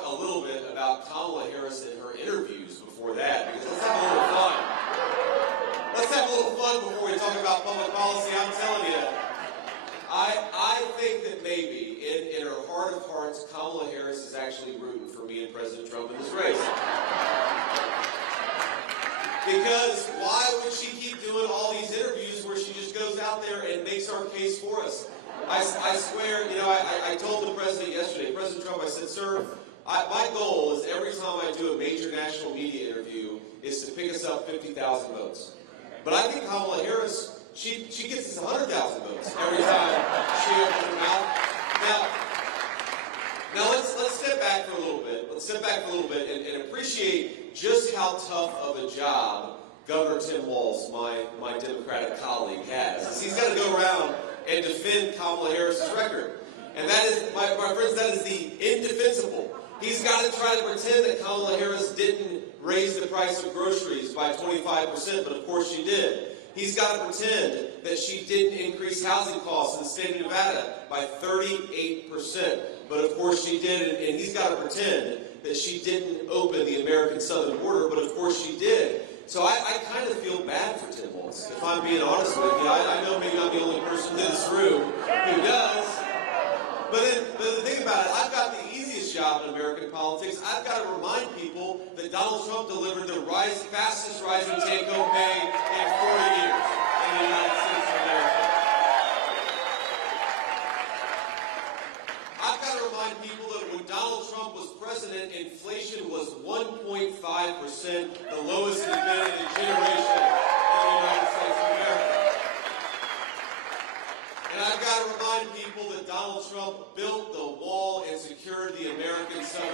talk a little bit about Kamala Harris and her interviews before that, because let's have a little fun. Let's have a little fun before we talk about public policy. I'm telling you, I think that maybe in her heart of hearts, Kamala Harris is actually rooting for me and President Trump in this race. Because why would she keep doing all these interviews where she just goes out there and makes our case for us? I swear, you know, I told the president yesterday, President Trump, I said, sir, my goal is every time I do a major national media interview is to pick us up 50,000 votes. But I think Kamala Harris, she gets us 100,000 votes every time she opens her mouth. Now let's step back for a little bit. Let's step back for a little bit and appreciate just how tough of a job Governor Tim Walz, my Democratic colleague, has. He's got to go around and defend Kamala Harris's record. And that is, my friends, that is the indefensible. He's got to try to pretend that Kamala Harris didn't raise the price of groceries by 25%, but of course she did. He's got to pretend that she didn't increase housing costs in the state of Nevada by 38%, but of course she did. And he's got to pretend that she didn't open the American southern border, but of course she did. So I kind of feel bad for Tim Walz, if I'm being honest with you. I know maybe I'm the only person in this room who does. But the thing about it, I've got the easiest job in American politics. I've got to remind people that Donald Trump delivered the fastest rising take-home pay in 40 years in the United States of America. I've got to remind people that when Donald Trump was president, inflation was 1.5%, the lowest it's been in a generation in the United States of America. And I've got to remind people that Donald Trump built the wall and secured the American southern